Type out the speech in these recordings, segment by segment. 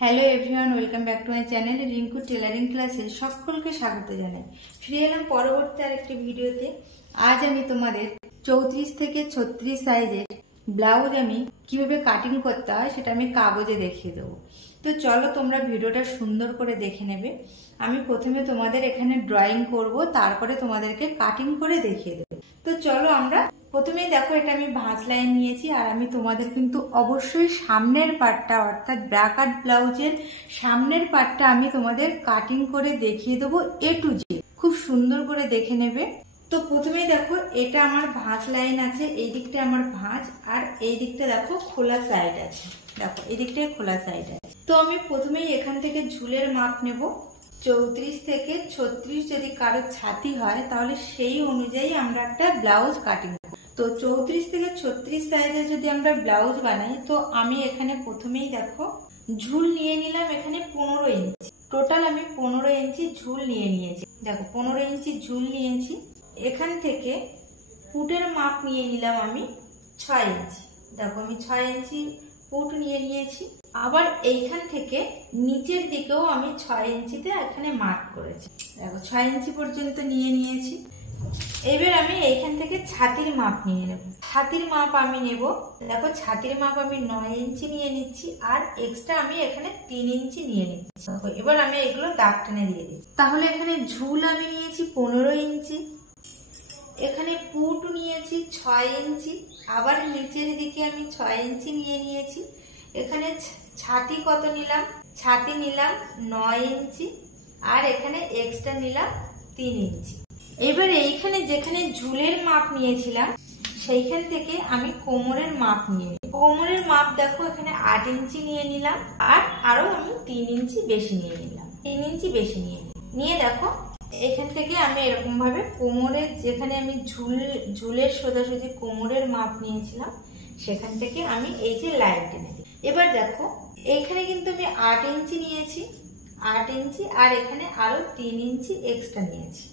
Hello everyone, welcome back to my channel Rinku tailoring ক্লাসে সকলকে স্বাগত জানাই। ফিরে এলাম পরবর্তী আরেকটি ভিডিওতে। আজ আমি তোমাদের 34 থেকে 36 সাইজের ব্লাউজ আমি কিভাবে কাটিং করতে হয় সেটা আমি কাগজে দেখিয়ে দেবো। তো চলো তোমরা ভিডিওটা সুন্দর করে দেখে নেবে। আমি প্রথমে তোমাদের এখানে ড্রয়িং করব, তারপরে তোমাদেরকে কাটিং করে দেখিয়ে দেবো। তো চলো আমরা প্রথমেই দেখো, এটা আমি ভাঁজ লাইন নিয়েছি আর আমি তোমাদের কিন্তু অবশ্যই সামনের পার্টটা অর্থাৎ ব্র্যাকেট ব্লাউজের সামনের পার্টটা আমি তোমাদের কাটিং করে দেখিয়ে দেবো A to Z, খুব সুন্দর করে দেখে নেবে। তো প্রথমেই দেখো, এটা আমার ভাঁজ লাইন আছে, এই দিকটা আমার ভাঁজ আর এই দিকটা দেখো খোলা সাইড আছে। দেখো এই দিকটায় খোলা সাইড আছে। তো আমি প্রথমেই এখান থেকে ঝুলের মাপ নেব। 34 থেকে 36 যদি কারো ছাতি হয় তাহলে সেই অনুযায়ী আমরা একটা ব্লাউজ কাটিং করব। তো 34 থেকে 36 সাইজে যদি আমরা ব্লাউজ বানাই, তো আমি এখানে প্রথমেই দেখো ঝুল নিয়ে নিলাম এখানে 15 ইঞ্চি। টোটাল আমি 15 ইঞ্চি ঝুল নিয়ে নিয়েছি। দেখো 15 ইঞ্চি ঝুল নিয়েছি। এখান থেকে পুটের মাপ নিয়ে নিলাম আমি 6 ইঞ্চি। দেখো আমি 6 ইঞ্চি পুট নিয়ে নিয়েছি। আবার এইখান থেকে নিচের দিকেও আমি 6 ইঞ্চিতে এখানে মার্ক করেছি। দেখো 6 ইঞ্চি পর্যন্ত নিয়ে নিয়েছি। এবার আমি এইখান থেকে ছাতির মাপ নিয়ে নেব। ছাতির মাপ আমি নেব, দেখো ছাতির মাপ আমি 9 ইঞ্চি নিয়ে নিচ্ছি আর এক্সট্রা আমি এখানে 3 ইঞ্চি নিয়ে নিচ্ছি। এবার আমি এগুলো দাগ টেনে দিয়ে দিচ্ছি। তাহলে এখানে ঝুল আমি নিয়েছি 15 ইঞ্চি, এখানে পুট নিয়েছি 6 ইঞ্চি, আবার নিচের দিকে আমি 6 ইঞ্চি নিয়ে নিয়েছি। এখানে ছাতি কত নিলাম? ছাতি নিলাম 9 ইঞ্চি আর এখানে এক্সট্রা নিলাম 3 ইঞ্চি। এবার এইখানে যেখানে ঝুলের মাপ নিয়েছিলাম সেইখান থেকে আমি কোমরের মাপ নিয়ে নিই। কোমরের মাপ দেখো এখানে 8 ইঞ্চি নিয়ে নিলাম আর আরো আমি 3 ইঞ্চি বেশি নিয়ে নিলাম। 3 ইঞ্চি বেশি নিয়ে দেখো এখান থেকে আমি এরকম ভাবে কোমরের যেখানে আমি ঝুলের সোজাসুজি কোমরের মাপ নিয়েছিলাম সেখান থেকে আমি এই যে লাইন টেনে দিই। এবার দেখো এইখানে কিন্তু আমি 8 ইঞ্চি নিয়েছি, 8 ইঞ্চি আর এখানে আরো 3 ইঞ্চি এক্সট্রা নিয়েছি।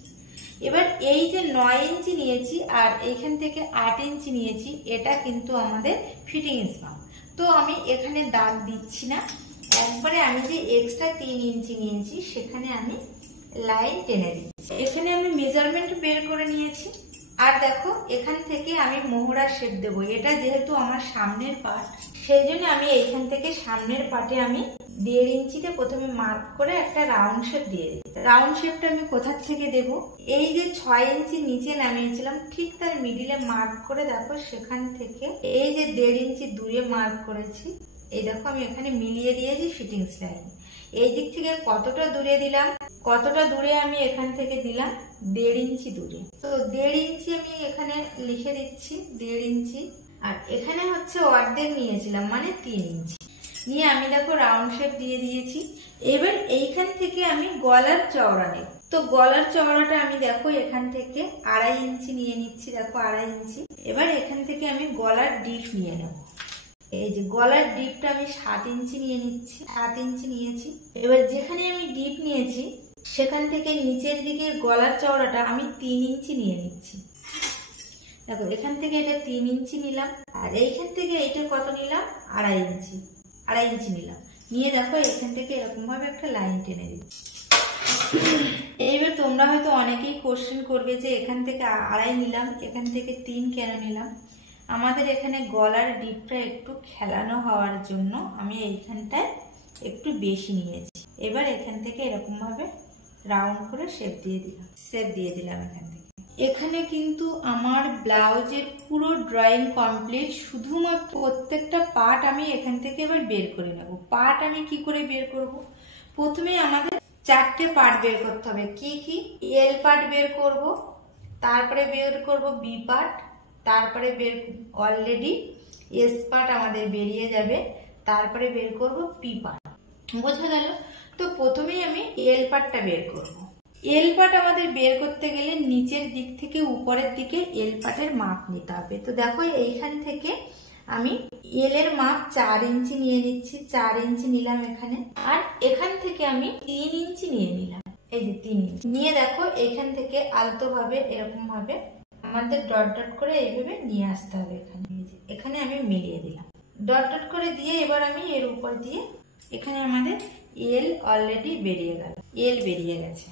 এবার এই যে 9 ইঞ্চি নিয়েছি আর এইখান থেকে 8 ইঞ্চি নিয়েছি, এটা কিন্তু আমাদের ফিটিংস মাপ। তো আমি এখানে দাগ দিচ্ছি না, একবারে আমি যে এক্সট্রা 3 ইঞ্চি নিয়েছি সেখানে আমি লাইন টেনে দিচ্ছি। এখানে আমি মেজারমেন্ট বের করে নিয়েছি আর দেখো এখান থেকে আমি মোহরা শেপ দেবো। এটা যেহেতু আমার সামনের পার্ট, সেই জন্য আমি এইখান থেকে সামনের পার্টে আমি 1.5 ইঞ্চিতে প্রথমে মার্ক করে একটা রাউন্ড শেপ দিয়ে দিই। রাউন্ড শেপটা আমি কোথা থেকে দেব? এই যে 6 ইঞ্চি নিচে নামিয়েছিলাম ঠিক তার মিডিলে মার্ক করে দেখো সেখান থেকে এই যে 1.5 ইঞ্চি দূরে মার্ক করেছি, এই দেখো আমি এখানে মিলিয়ে দিয়েছি ফিটিংস লাইন। এই দিক থেকে কতটা দূরে দিলাম? কতটা দূরে আমি এখান থেকে দিলাম 1.5 ইঞ্চি দূরে। তো 1.5 ইঞ্চি আমি এখানে লিখে দিচ্ছি 1.5 ইঞ্চি আর এখানে হচ্ছে অর্ধেক নিয়েছিলাম মানে 3 ইঞ্চি নিয়ে আমি দেখো রাউন্ড শেপ দিয়ে দিয়েছি। এবার এইখান থেকে আমি গলার চওড়া নেব। তো গলার চওড়াটা আমি দেখো এখান থেকে 2.5 ইঞ্চি নিয়ে নিচ্ছি। দেখো 2.5 ইঞ্চি। এবার এখান থেকে আমি গলার ডিপ নিয়ে নেব। এই যে গলার ডিপটা আমি 7 ইঞ্চি নিয়ে নিচ্ছি, 7 ইঞ্চি নিয়েছি। এবার যেখানে আমি ডিপ নিয়েছি সেখান থেকে নিচের দিকে গলার চওড়াটা আমি 3 ইঞ্চি নিয়ে নিচ্ছি। দেখো এখান থেকে এটা 3 ইঞ্চি নিলাম আর এইখান থেকে এটা কত নিলাম? 2.5 ইঞ্চি, 2.5 ইঞ্চি নিলাম। নিয়ে দেখো এখান থেকে এরকম ভাবে একটা লাইন টেনে দিচ্ছি। এইবার তোমরা হয়তো অনেকেই কোশ্চেন করবে যে এখান থেকে 2.5 নিলাম, এখান থেকে 3 কেন নিলাম? আমাদের এখানে গলার ডিপটা একটু খেলানো হওয়ার জন্য আমি এইখানটায় একটু বেশি নিয়েছি। এবার এখান থেকে এরকম ভাবে রাউন্ড করে শেপ দিয়ে দিলাম এখান থেকে। এখানে কিন্তু আমার ব্লাউজের পুরো ড্রয়িং কমপ্লিট। শুধুমাত্র প্রত্যেকটা পার্ট আমি এখান থেকে এবার বের করে নেব। পার্ট আমি কি করে বের করব? প্রথমে আমাদের 4টে পার্ট বের করতে হবে। কি কি? এল পার্ট বের করব, তারপরে বের করব বি পার্ট, তারপরে অলরেডি এস পার্ট আমাদের বেরিয়ে যাবে, তারপরে বের করব পি পার্ট। বোঝা গেল? তো প্রথমেই আমি এল পার্টটা বের করব। এল পার্ট আমাদের বের করতে গেলে নিচের দিক থেকে উপরের দিকে এল পার্টের মাপ নিতে হবে। তো দেখো এইখান থেকে আমি এল এর মাপ 4 ইঞ্চি নিয়ে নিচ্ছি, 4 ইঞ্চি নিলাম এখানে আর এখান থেকে আমি 3 ইঞ্চি নিয়ে নিলাম। এই যে 3 ইঞ্চি নিয়ে দেখো এইখান থেকে আলতো ভাবে এরকম ভাবে আমাদের ডট ডট করে এইভাবে নিয়ে আসতে হবে। এখানে আমি মিলিয়ে দিলাম ডট ডট করে দিয়ে এবার আমি এর উপর দিয়ে এখানে আমাদের এল অলরেডি বেরিয়ে গেল, এল বেরিয়ে গেছে।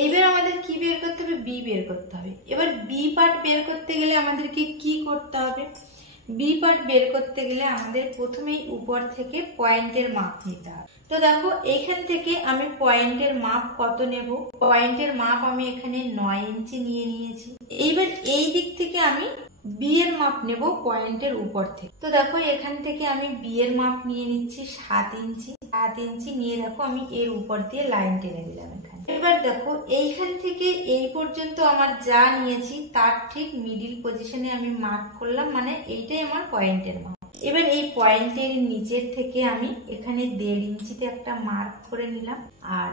এইবার আমাদের কি বের করতে হবে? বি বের করতে হবে। এবার বি পার্ট বের করতে গেলে আমাদেরকে কি করতে হবে? বি পার্ট বের করতে গেলে আমাদের প্রথমেই উপর থেকে পয়েন্টের মাপ নিতে হবে। তো দেখো এইখান থেকে আমি পয়েন্টের মাপ কত নেব? পয়েন্টের মাপ আমি এখানে 9 ইঞ্চি নিয়ে নিয়েছি। এইবার এই দিক থেকে আমি বি এর মাপ নেব পয়েন্টের উপর থেকে। তো দেখো এখান থেকে আমি বি এর মাপ নিয়ে নিচ্ছি 7 ইঞ্চি। 7 ইঞ্চি নিয়ে দেখো আমি এর উপর দিয়ে লাইন টেনে দিলাম এখানে। এবার দেখো এইখান থেকে এই পর্যন্ত আমার যা নিয়েছি তার ঠিক মিডিল পজিশনে আমি মার্ক করলাম, মানে এইটাই আমার পয়েন্টের মাপ। এবার এই পয়েন্টের নিচের থেকে আমি এখানে 1.5 ইঞ্চিতে একটা মার্ক করে নিলাম। আর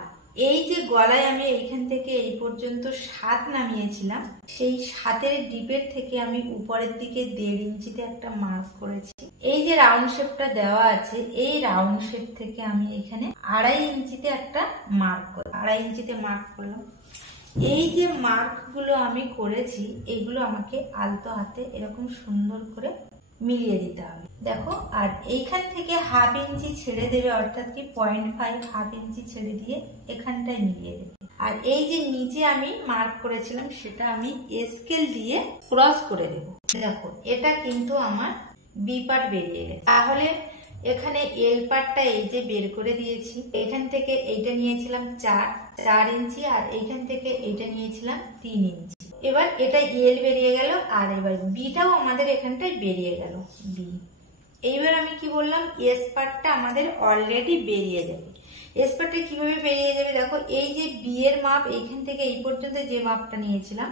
এই যে গলায় আমি এইখান থেকে এই পর্যন্ত 7 নামিয়েছিলাম, সেই 7-এর ডিপের থেকে আমি উপরের দিকে 1.5 ইঞ্চিতে একটা মার্ক করেছি। এই যে রাউন্ড শেপটা দেওয়া আছে, এই রাউন্ড শেপ থেকে আমি এখানে 2.5 ইঞ্চিতে একটা মার্ক করলাম। 2.5 ইঞ্চিতে মার্ক করলাম। এই যে মার্ক গুলো আমি করেছি এগুলো আমাকে আলতো হাতে এরকম সুন্দর করে মিলিয়ে দিতে হবে। দেখো আর এইখান থেকে 1/2 ইঞ্চি ছেড়ে দেবে, অর্থাৎ কি 0.5 1/2 ইঞ্চি ছেড়ে দিয়ে এখানটায় মিলিয়ে দেবে। আর এই যে নিচে আমি মার্ক করেছিলাম সেটা আমি স্কেল দিয়ে ক্রস করে দেব। দেখো এটা কিন্তু আমার বি পার্ট বেরিয়ে গেছে। তাহলে এখানে এল পার্টটা এই যে বের করে দিয়েছি। এখান থেকে এইটা নিয়েছিলাম 4 ইঞ্চি আর এইখান থেকে এইটা নিয়েছিলাম 3 ইঞ্চি। এবার এটা এল বেরিয়ে গেল আর এবার বিটাও আমাদের এখানটায় বেরিয়ে গেল বি। এইবার আমি কি বললাম? এস পার্টটা আমাদের অলরেডি বেরিয়ে যাবে। এস পার্টটা কিভাবে বেরিয়ে যাবে? দেখো এই যে বি এর মাপ এইখান থেকে এই পর্যন্ত যে মাপটা নিয়েছিলাম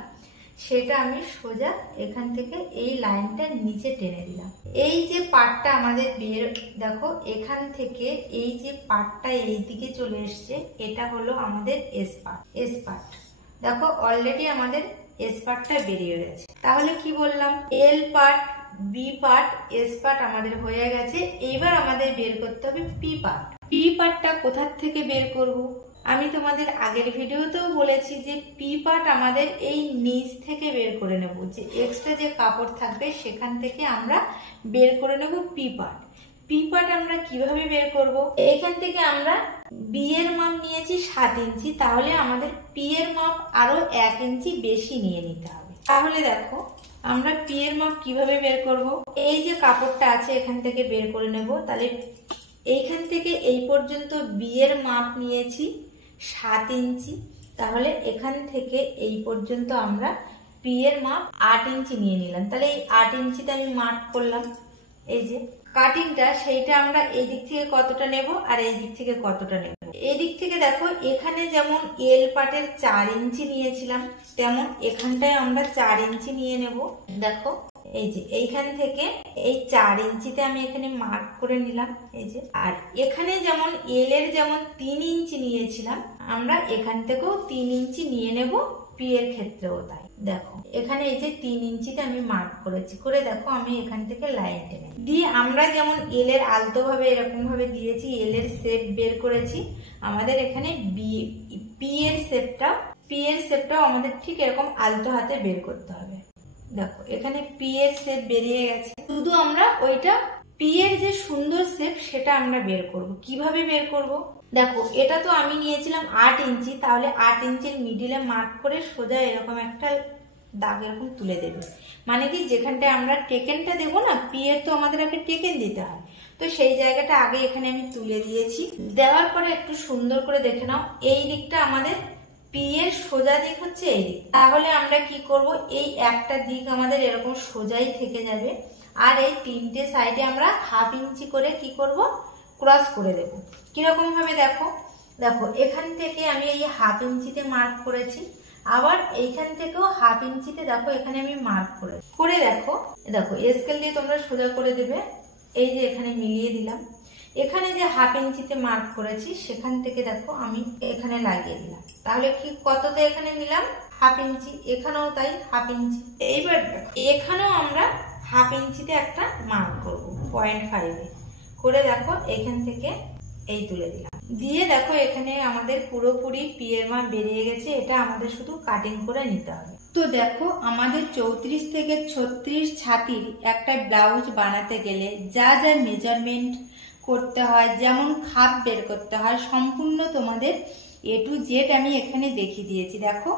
সেটা আমি সোজা এখান থেকে এই লাইনটা নিচে টেনে দিলাম। এই যে পার্টটা আমাদের বের, দেখো এখান থেকে এই যে পার্টটা এই দিকে চলে এসছে, এটা হলো আমাদের এস পার্ট। এস পার্ট দেখো অলরেডি আমাদের এস পার্টটা বেরিয়ে গেছে। তাহলে কি বললাম? L part, B part, S part আমাদের হয়ে গেছে। এইবার আমাদের বের করতে হবে পি পার্ট। পি পার্টটা কোথা থেকে বের করব? আমি তোমাদের আগের ভিডিওতেও বলেছি যে পি পার্ট আমাদের এই নিচ থেকে বের করে নেব, যে এক্সট্রা যে কাপড় থাকবে সেখান থেকে আমরা বের করে নেব পি পার্ট। পি পার্ট আমরা কিভাবে বের করব? এখান থেকে আমরা বি এর মাপ নিয়েছি 7 ইঞ্চি, তাহলে আমাদের পি এর মাপ আরো 1 ইঞ্চি বেশি নিয়ে নিতে হবে। তাহলে দেখো আমরা পি এর মাপ কিভাবে বের করব? এই যে কাপড়টা আছে এখান থেকে বের করে নেব। তাহলে এইখান থেকে এই পর্যন্ত বি এর মাপ নিয়েছি 7 ইঞ্চি, তাহলে এখান থেকে এই পর্যন্ত আমরা পি এর মাপ 8 ইঞ্চি নিয়ে নিলাম। তাহলে এই 8 ইঞ্চিতে আমি মার্ক করলাম। এই যে কাটিংটা সেইটা আমরা এই দিক থেকে কতটা নেব আর এই দিক থেকে কতটা নেব। এই দিক থেকে দেখো এখানে যেমন এল পার্টের 4 ইঞ্চি নিয়েছিলাম, তেমন এখানটায় আমরা 4 ইঞ্চি নিয়ে নেব। দেখো এই যে এইখান থেকে এই 4 ইঞ্চিতে আমি এখানে মার্ক করে নিলাম। এই যে আর এখানে যেমন এল এর যেমন 3 ইঞ্চি নিয়েছিলাম, আমরা এখান থেকেও 3 ইঞ্চি নিয়ে নেব পি এর ক্ষেত্রেও তাই। দেখো এখানে এই যে 3 ইঞ্চিতে আমি মার্ক করেছি, করে দেখো আমি এখান থেকে লাইন টেনে দিয়ে আমরা যেমন এল এর আলতো ভাবে এরকম ভাবে দিয়েছি, এল এর শেপ বের করেছি, আমাদের এখানে পি এর শেপটাও আমাদের ঠিক এরকম আলতো হাতে বের করতে হবে। দেখো এখানে পি এর শেপ বেরিয়ে গেছে, শুধু আমরা ওইটা পি এর যে সুন্দর শেপ সেটা আমরা বের করব। কিভাবে বের করব? দেখো এটা তো আমি নিয়েছিলাম 8 ইঞ্চি, তাহলে 8 ইঞ্চির মিডিলে মার্ক করে সোজা এরকম একটা দাগ এরকম তুলে দেবে। মানে কি যেখানটায় আমরা টেকেনটা দেবো না, পি এর তো আমাদের আগে টেকেন দিতে হয়, তো সেই জায়গাটা আগে এখানে আমি তুলে দিয়েছি। দেওয়ার পরে একটু সুন্দর করে দেখে নাও, এই দিকটা আমাদের পি এর সোজা দিক হচ্ছে এই দিক। তাহলে আমরা কি করব? এই একটা দিক আমাদের এরকম সোজাই থেকে যাবে, আর এই 3টে সাইডে আমরা 1/2 ইঞ্চি করে কি করব? ক্রস করে দেব। কিরকম ভাবে? দেখো দেখো এখান থেকে আমি এই 1/2 ইঞ্চিতে মার্ক করেছি, আবার এইখান থেকেও 1/2 ইঞ্চিতে দেখো এখানে আমি মার্ক করে দেখো স্কেল দিয়ে তোমরা সোজা করে দেবে। এই যে এখানে মিলিয়ে দিলাম, এখানে যে 1/2 ইঞ্চিতে মার্ক করেছি সেখান থেকে দেখো আমি এখানে লাগিয়ে দিলাম। তাহলে কি কততে এখানে নিলাম? 1/2 ইঞ্চি। এখানেও তাই 1/2 ইঞ্চি। এইবার এখানেও আমরা 1/2 ইঞ্চিতে একটা মার্ক করব 0.5 করে। দেখো এখান থেকে এই তুলে দিলাম, দিয়ে দেখো এখানে আমাদের পুরোপুরি পি এর মাপ বেরিয়ে গেছে। এটা আমাদের শুধু কাটিং করে নিতে হবে। তো দেখো আমাদের 34 থেকে 36 ছাতির একটা ব্লাউজ বানাতে গেলে যা যা মেজারমেন্ট করতে হয়, যেমন খাপ বের করতে হয়, সম্পূর্ণ তোমাদের A to Z আমি এখানে দেখিয়ে দিয়েছি। দেখো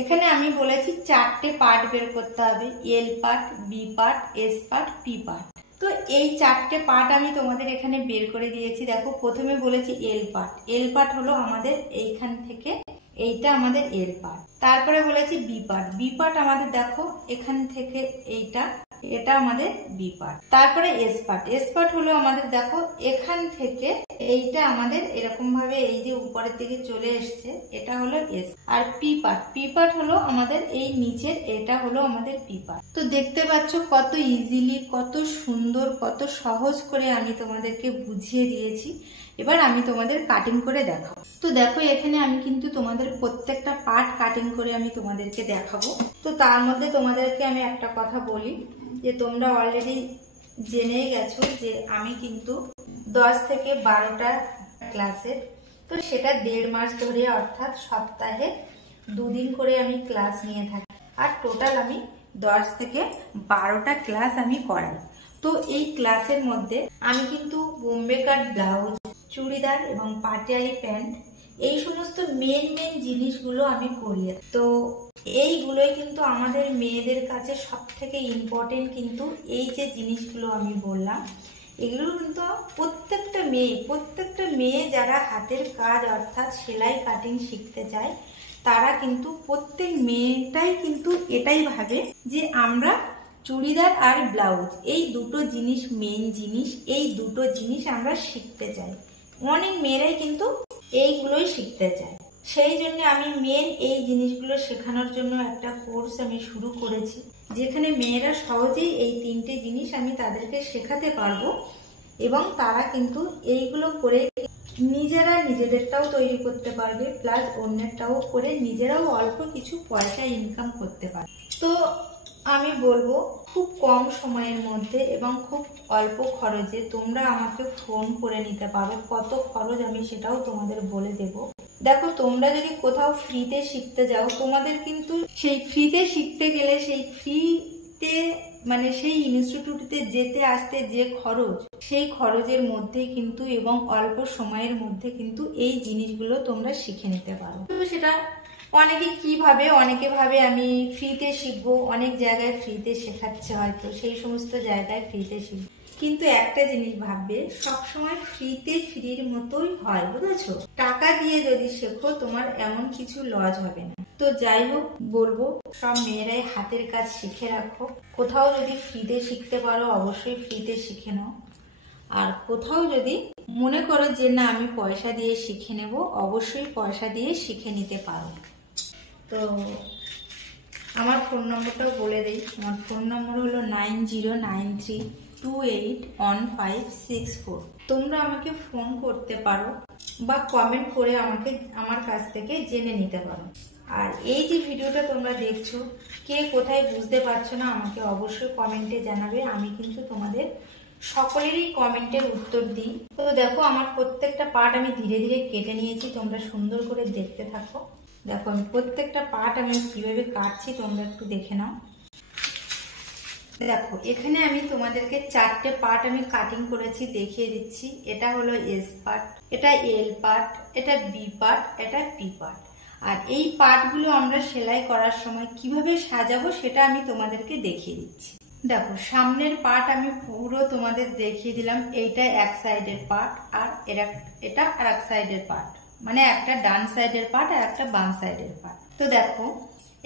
এখানে আমি বলেছি 4টে পার্ট বের করতে হবে, L part, B part, S part, P part. তো এই 4টে পার্ট আমি তোমাদের এখানে বের করে দিয়েছি। দেখো প্রথমে বলেছি এল পার্ট। এল পার্ট হলো আমাদের এইখান থেকে এইটা আমাদের এল পার্ট। তারপরে বলেছি বি পার্ট। বি পার্ট আমাদের দেখো এখান থেকে এইটা, এটা আমাদের বি পার্ট। তারপরে এস পার্ট। এস পার্ট হলো আমাদের দেখো এখান থেকে এইটা আমাদের এরকম ভাবে এই যে উপরের দিকে চলে এসছে, এটা হলো এস। আর পি পার্ট, পি পার্ট হলো আমাদের এই নিচের, এটা হলো আমাদের পি পার্ট। তো দেখতে পাচ্ছ কত ইজিলি, কত সুন্দর, কত সহজ করে আমি তোমাদেরকে বুঝিয়ে দিয়েছি। এবার আমি তোমাদের কাটিং করে দেখাবো। তো দেখো এখানে আমি কিন্তু তোমাদের প্রত্যেকটা পার্ট কাটিং করে আমি তোমাদেরকে দেখাবো। তো তার মধ্যে তোমাদেরকে আমি একটা কথা বলি, যে তোমরা অলরেডি জেনে গেছো যে আমি কিন্তু 10 থেকে 12টা ক্লাসের, তো সেটা 1.5 মাস ধরে, অর্থাৎ সপ্তাহে 2 দিন করে আমি ক্লাস নিয়ে থাকি। আর টোটাল আমি 10 থেকে 12টা ক্লাস আমি করাই। তো এই ক্লাসের মধ্যে আমি কিন্তু বোম্বে কাট ব্লাউজ, চুড়িদার এবং পাটিয়ালি প্যান্ট, এই সমস্ত মেন জিনিসগুলো আমি করিয়ে। তো এইগুলোই কিন্তু আমাদের মেয়েদের কাছে সব থেকে ইম্পর্টেন্ট। কিন্তু এই যে জিনিসগুলো আমি বললাম, এগুলো কিন্তু প্রত্যেকটা মেয়ে যারা হাতের কাজ অর্থাৎ সেলাই কাটিং শিখতে চায়, তারা কিন্তু প্রত্যেক মেয়েটাই কিন্তু এটাই ভাবে যে আমরা চুড়িদার আর ব্লাউজ, এই দুটো জিনিস মেন জিনিস, এই দুটো জিনিস আমরা শিখতে চাই। অনেক মেয়েরাই কিন্তু এইগুলোই শিখতে চায়। সেই জন্য আমি মেন এই জিনিসগুলো শেখানোর জন্য একটা কোর্স আমি শুরু করেছি, যেখানে মেয়েরা সহজেই এই 3টে জিনিস আমি তাদেরকে শেখাতে পারবো, এবং তারা কিন্তু এইগুলো করে নিজেরা নিজেদেরটাও তৈরি করতে পারবে, প্লাস অন্যেরটাও করে নিজেরাও অল্প কিছু পয়সা ইনকাম করতে পারবে। তো আমি বলবো খুব কম সময়ের মধ্যে এবং খুব অল্প খরচে তোমরা আমাকে ফোন করে নিতে পারো। কত খরচ আমি সেটাও তোমাদের বলে দেব। দেখো তোমরা যদি কোথাও ফ্রিতে শিখতে যাও, তোমাদের কিন্তু সেই ফ্রিতে শিখতে গেলে সেই ফ্রিতে মানে সেই ইনস্টিটিউটে যেতে আসতে যে খরচ, সেই খরচের মধ্যেই কিন্তু এবং অল্প সময়ের মধ্যে কিন্তু এই জিনিসগুলো তোমরা শিখে নিতে পারো। তো সেটা অনেকে ভাবে আমি ফ্রিতে শিখবো, অনেক জায়গায় ফ্রিতে শেখাচ্ছে, হয়তো সেই সমস্ত জায়গায় ফ্রিতে শিখবো। কিন্তু একটা জিনিস ভাববে, সবসময় ফ্রিতে ফ্রির মতোই হয়, বুঝেছো? টাকা দিয়ে যদি শেখো তোমার এমন কিছু লস হবে না। তো যাই হোক, বলবো সব মেয়েরাই হাতের কাজ শিখে রাখো। কোথাও যদি ফ্রিতে শিখতে পারো অবশ্যই ফ্রিতে শিখে নাও। আর কোথাও যদি মনে করো যে না আমি পয়সা দিয়ে শিখে নেব, অবশ্যই পয়সা দিয়ে শিখে নিতে পারো। তো আমার ফোন নম্বরটাও বলে দিই। আমার ফোন নম্বর হলো 9093281564। তোমরা আমাকে ফোন করতে পারো বা কমেন্ট করে আমার কাছ থেকে জেনে নিতে পারো। আর এই যে ভিডিওটা তোমরা দেখছো, কে কোথায় বুঝতে পারছো না আমাকে অবশ্যই কমেন্টে জানাবে। আমি কিন্তু তোমাদের সকলেরই কমেন্টের উত্তর দিই। তো দেখো আমার প্রত্যেকটা পার্ট আমি ধীরে ধীরে কেটে নিয়েছি, তোমরা সুন্দর করে দেখতে থাকো। দেখো আমি প্রত্যেকটা পার্ট আমি কিভাবে কাটছি তোমরা একটু দেখে নাও। দেখো এখানে আমি তোমাদেরকে 4টে পার্ট আমি কাটিং করেছি, দেখিয়ে দিচ্ছি। এটা হলো এস পার্ট, এটা এল পার্ট, এটা বি পার্ট, এটা পি পার্ট। আর এই পার্টগুলো আমরা সেলাই করার সময় কিভাবে সাজাবো সেটা আমি তোমাদেরকে দেখিয়ে দিচ্ছি। দেখো সামনের পার্ট আমি পুরো তোমাদের দেখিয়ে দিলাম। এইটা এক সাইডের পার্ট আর এটা আর এক সাইডের পার্ট, মানে একটা ডান সাইডের পার্ট আর একটা বাম সাইডের পার্ট। তো দেখো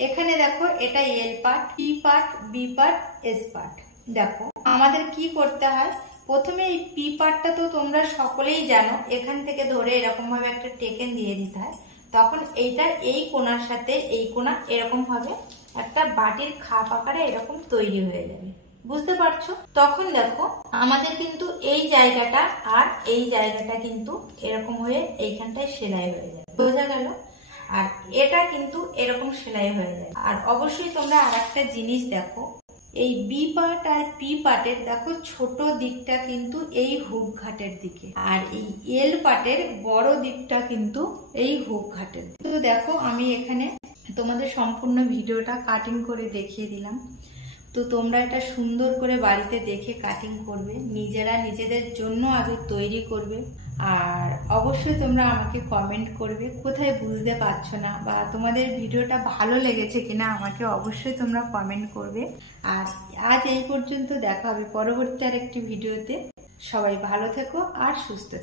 এখানে দেখো এটা L part, P part, B part, S part. দেখো আমাদের কি করতে হয়, প্রথমে এই পি পার্টটা তো তোমরা সকলেই জানো, এখান থেকে ধরে এরকম ভাবে একটা টেকেন দিয়ে দিতে হয়। তখন এইটা এই কোণার সাথে এই কোণা এরকম ভাবে একটা বাটির খাপ আকারে এরকম তৈরি হয়ে যাবে, বুঝতে পারছো? তখন দেখো আমাদের কিন্তু এই জায়গাটা আর এই জায়গাটা কিন্তু এরকম হয়ে এইখানটায় সেলাই হয়ে যাবে, বোঝা গেল? আর এটা কিন্তু এরকম সেলাই হয়ে যায়। আর অবশ্যই তোমরা আর একটা জিনিস দেখো, এই বি পার্ট আর পি পার্টের দেখো ছোট দিকটা কিন্তু এই হুক ঘাটের দিকে, আর এই এল পার্টের বড় দিকটা কিন্তু এই হুক ঘাটের। তো দেখো আমি এখানে তোমাদের সম্পূর্ণ ভিডিওটা কাটিং করে দেখিয়ে দিলাম। তো তোমরা এটা সুন্দর করে বাড়িতে দেখে কাটিং করবে, নিজেরা নিজেদের জন্য আগে তৈরি করবে। আর অবশ্যই তোমরা আমাকে কমেন্ট করবে কোথায় বুঝতে পারছো না বা তোমাদের ভিডিওটা ভালো লেগেছে কিনা, আমাকে অবশ্যই তোমরা কমেন্ট করবে। আর আজ এই পর্যন্ত, দেখা হবে পরবর্তী আরেকটি ভিডিওতে। সবাই ভালো থেকো আর সুস্থ থেকো।